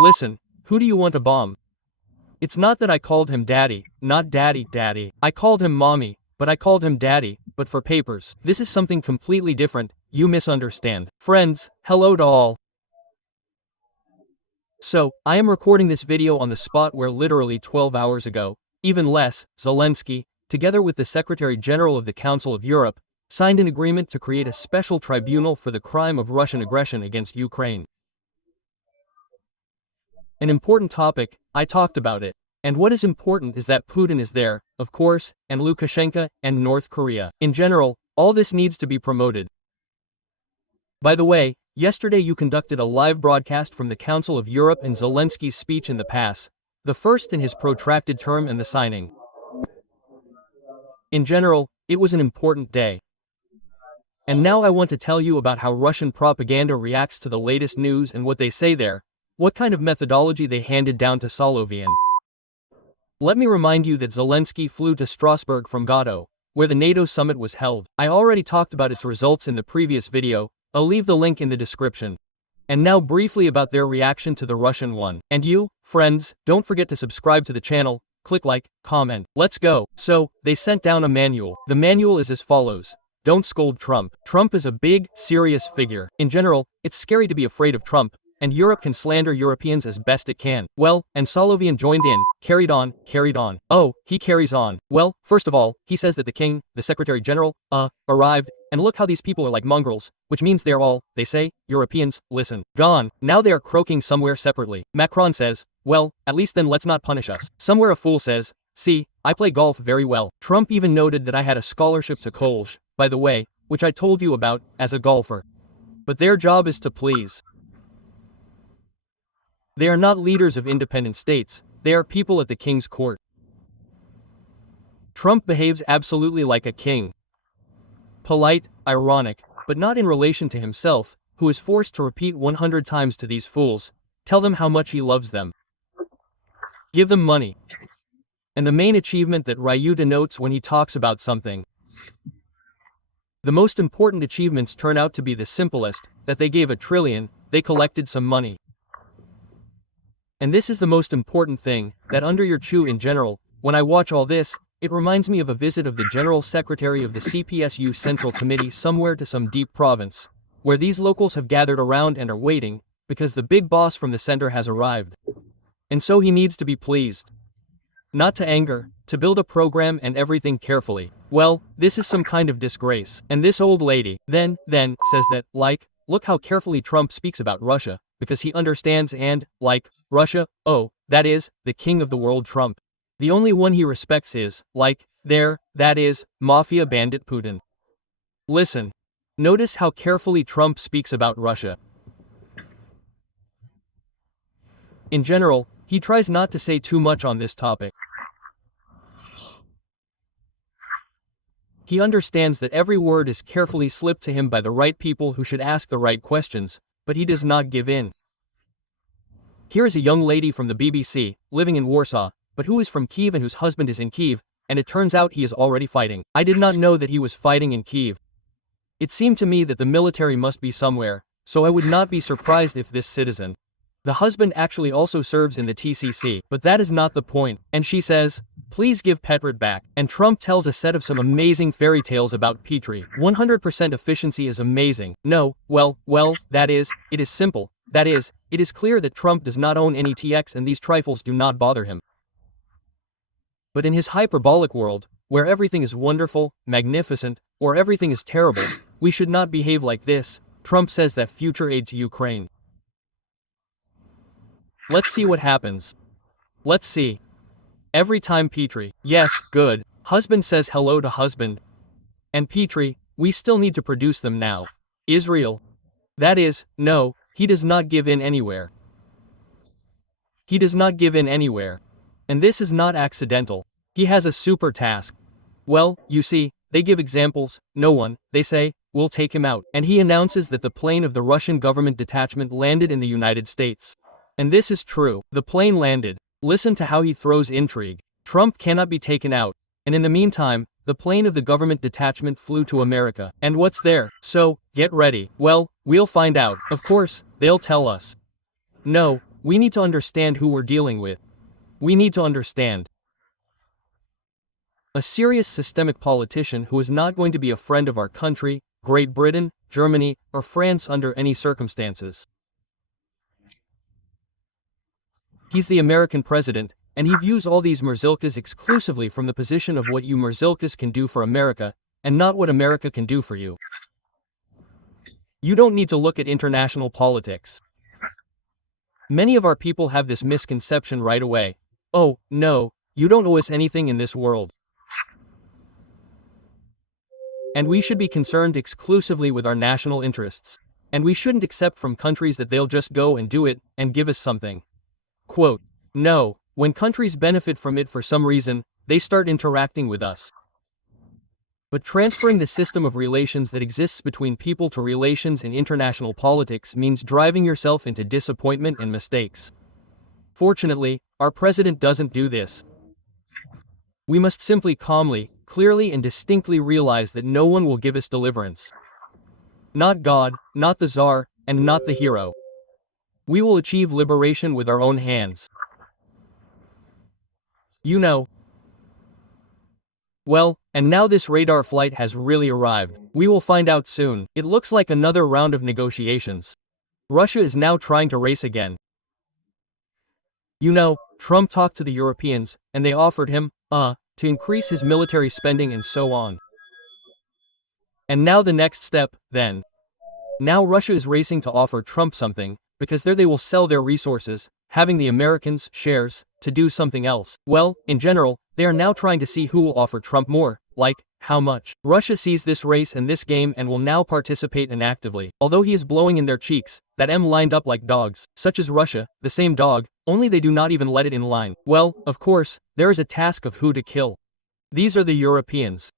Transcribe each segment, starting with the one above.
Listen, who do you want to bomb? It's not that I called him daddy, not daddy, daddy. I called him mommy, but I called him daddy, but for papers. This is something completely different, you misunderstand. Friends, hello to all. So, I am recording this video on the spot where literally 12 hours ago, even less, Zelensky, together with the Secretary General of the Council of Europe, signed an agreement to create a special tribunal for the crime of Russian aggression against Ukraine. An important topic, I talked about it. And what is important is that Putin is there, of course, and Lukashenko, and North Korea. In general, all this needs to be promoted. By the way, yesterday you conducted a live broadcast from the Council of Europe and Zelensky's speech in the pass, the first in his protracted term and the signing. In general, it was an important day. And now I want to tell you about how Russian propaganda reacts to the latest news and what they say there, what kind of methodology they handed down to Solovyan. Let me remind you that Zelensky flew to Strasbourg from Gotto, where the NATO summit was held. I already talked about its results in the previous video, I'll leave the link in the description. And now briefly about their reaction to the Russian one. And you, friends, don't forget to subscribe to the channel, click like, comment. Let's go. So, they sent down a manual. The manual is as follows. Don't scold Trump. Trump is a big, serious figure. In general, it's scary to be afraid of Trump, and Europe can slander Europeans as best it can. Well, and Solovyan joined in, carried on. Oh, he carries on. Well, first of all, he says that the king, the Secretary General, arrived, and look how these people are like mongrels, which means they're all, they say, Europeans, listen, gone. Now they are croaking somewhere separately. Macron says, well, at least then let's not punish us. Somewhere a fool says, see, I play golf very well. Trump even noted that I had a scholarship to Kolsch, by the way, which I told you about, as a golfer. But their job is to please. They are not leaders of independent states, they are people at the king's court. Trump behaves absolutely like a king. Polite, ironic, but not in relation to himself, who is forced to repeat 100 times to these fools, tell them how much he loves them. Give them money. And the main achievement that Ryu denotes when he talks about something. The most important achievements turn out to be the simplest, that they gave $1 trillion, they collected some money. And this is the most important thing, that under your chew in general, when I watch all this, it reminds me of a visit of the General Secretary of the CPSU Central Committee somewhere to some deep province, where these locals have gathered around and are waiting, because the big boss from the center has arrived. And so he needs to be pleased. Not to anger, to build a program and everything carefully. Well, this is some kind of disgrace. And this old lady, then, says that, like, look how carefully Trump speaks about Russia, because he understands and, like, Russia, oh, that is, the king of the world Trump. The only one he respects is, like, that is, mafia bandit Putin. Listen. Notice how carefully Trump speaks about Russia. In general, he tries not to say too much on this topic. He understands that every word is carefully slipped to him by the right people who should ask the right questions, but he does not give in. Here is a young lady from the BBC, living in Warsaw, but who is from Kyiv and whose husband is in Kyiv, and it turns out he is already fighting. I did not know that he was fighting in Kyiv. It seemed to me that the military must be somewhere, so I would not be surprised if this citizen. The husband actually also serves in the TCC, but that is not the point. And she says, please give Petrit back. And Trump tells a set of some amazing fairy tales about Petri. 100% efficiency is amazing. No, well, that is, it is simple. That is, it is clear that Trump does not own any TX and these trifles do not bother him. But in his hyperbolic world, where everything is wonderful, magnificent, or everything is terrible, we should not behave like this. Trump says that future aid to Ukraine. Let's see what happens. Let's see. Every time Petri, yes, good, husband says hello to husband. And Petri, we still need to produce them now. Israel. That is, no, he does not give in anywhere. He does not give in anywhere. And this is not accidental. He has a super task. Well, you see, they give examples, no one, they say, will take him out. And he announces that the plane of the Russian government detachment landed in the United States. And this is true. The plane landed. Listen to how he throws intrigue. Trump cannot be taken out. And in the meantime, the plane of the government detachment flew to America. And what's there? So, get ready. Well, we'll find out. Of course, they'll tell us. No, We need to understand who we're dealing with. We need to understand. A serious systemic politician who is not going to be a friend of our country, Great Britain, Germany, or France under any circumstances. He's the American president, and he views all these Murzilkas exclusively from the position of what you Murzilkas can do for America, and not what America can do for you. You don't need to look at international politics. Many of our people have this misconception right away. Oh, no, you don't owe us anything in this world. And we should be concerned exclusively with our national interests. And we shouldn't accept from countries that they'll just go and do it, and give us something. Quote, no, when countries benefit from it for some reason, they start interacting with us. But transferring the system of relations that exists between people to relations in international politics means driving yourself into disappointment and mistakes. Fortunately, our president doesn't do this. We must simply calmly, clearly and distinctly realize that no one will give us deliverance. Not God, not the Tsar, and not the hero. We will achieve liberation with our own hands. You know. Well, and now this radar flight has really arrived. We will find out soon. It looks like another round of negotiations. Russia is now trying to race again. You know, Trump talked to the Europeans, and they offered him, to increase his military spending and so on. And now the next step, then. Now Russia is racing to offer Trump something, because there they will sell their resources, having the Americans' shares, to do something else. Well, in general, they are now trying to see who will offer Trump more, like, how much. Russia sees this race and this game and will now participate inactively. Although he is blowing in their cheeks, that M lined up like dogs, such as Russia, the same dog, only they do not even let it in line. Well, of course, there is a task of who to kill. These are the Europeans.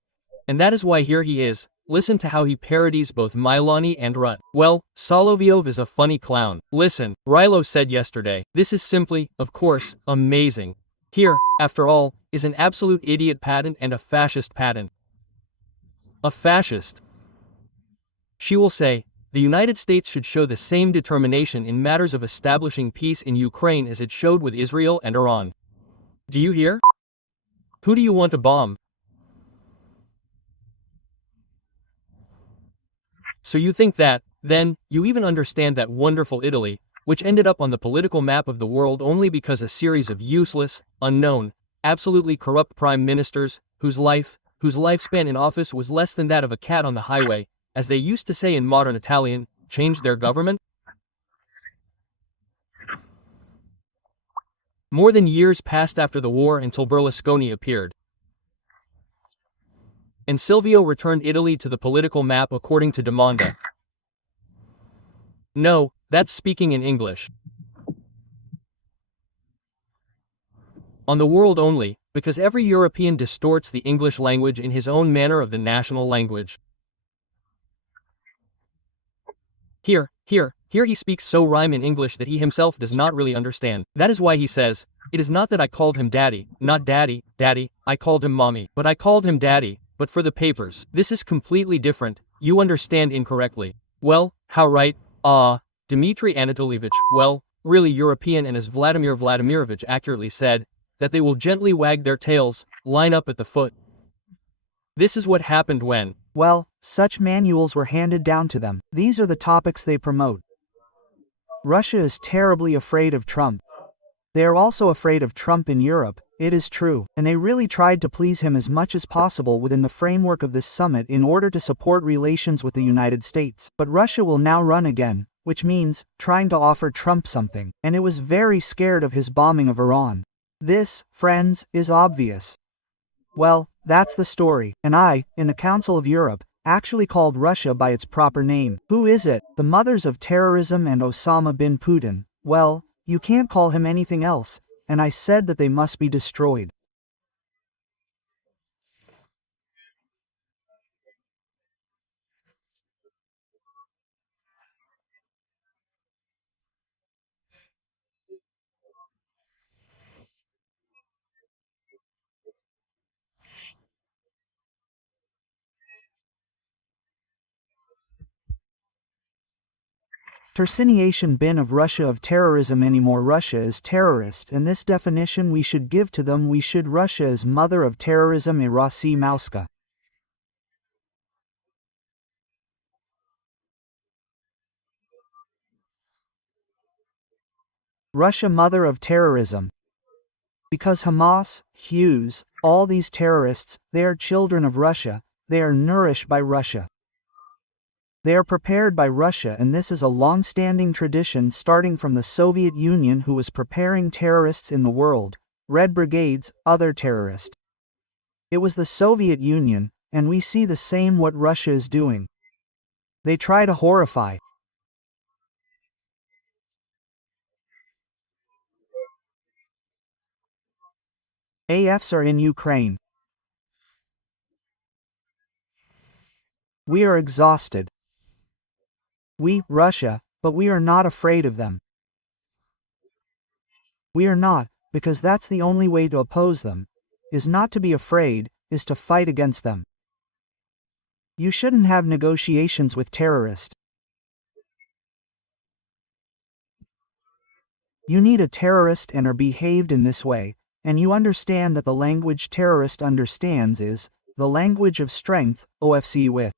And that is why here he is. Listen to how he parodies both Milani and Rut. Well, Solovyov is a funny clown. Listen, Rilo said yesterday, this is simply, of course, amazing. Here, after all, is an absolute idiot patent and a fascist patent. A fascist. She will say, the United States should show the same determination in matters of establishing peace in Ukraine as it showed with Israel and Iran. Do you hear? Who do you want to bomb? So you think that, then, you even understand that wonderful Italy, which ended up on the political map of the world only because a series of useless, unknown, absolutely corrupt prime ministers, whose lifespan in office was less than that of a cat on the highway, as they used to say in modern Italian, changed their government? More than years passed after the war until Berlusconi appeared. And Silvio returned Italy to the political map according to Demanda. No, that's speaking in English. On the world only, because every European distorts the English language in his own manner of the national language. Here he speaks so rhyme in English that he himself does not really understand. That is why he says, it is not that I called him daddy, not daddy, I called him mommy, but I called him daddy, but for the papers. This is completely different, you understand incorrectly. Well, how right? Dmitry Anatolievich, well, really European, and as Vladimir Vladimirovich accurately said, that they will gently wag their tails, line up at the foot. This is what happened when, well, such manuals were handed down to them. These are the topics they promote. Russia is terribly afraid of Trump. They are also afraid of Trump in Europe, it is true, and they really tried to please him as much as possible within the framework of this summit in order to support relations with the United States. But Russia will now run again, which means, trying to offer Trump something, and it was very scared of his bombing of Iran. This, friends, is obvious. Well, that's the story, and I, in the Council of Europe, actually called Russia by its proper name. Who is it? The mothers of terrorism and Osama bin Putin. Well, you can't call him anything else, and I said that they must be destroyed. Terciniation bin of Russia of terrorism anymore. Russia is terrorist, and this definition we should give to them. We should. Russia is mother of terrorism. I Rossi Mauska. Russia mother of terrorism. Because Hamas, Hughes, all these terrorists, they are children of Russia, they are nourished by Russia. They are prepared by Russia, and this is a long-standing tradition starting from the Soviet Union, who was preparing terrorists in the world, Red Brigades, other terrorists. It was the Soviet Union, and we see the same what Russia is doing. They try to horrify. AFs are in Ukraine. We are exhausted. We, Russia, but we are not afraid of them. We are not, because that's the only way to oppose them, is not to be afraid, is to fight against them. You shouldn't have negotiations with terrorists. You need a terrorist and are behaved in this way, and you understand that the language terrorist understands is the language of strength, OFC with.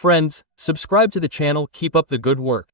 Friends, subscribe to the channel. Keep up the good work.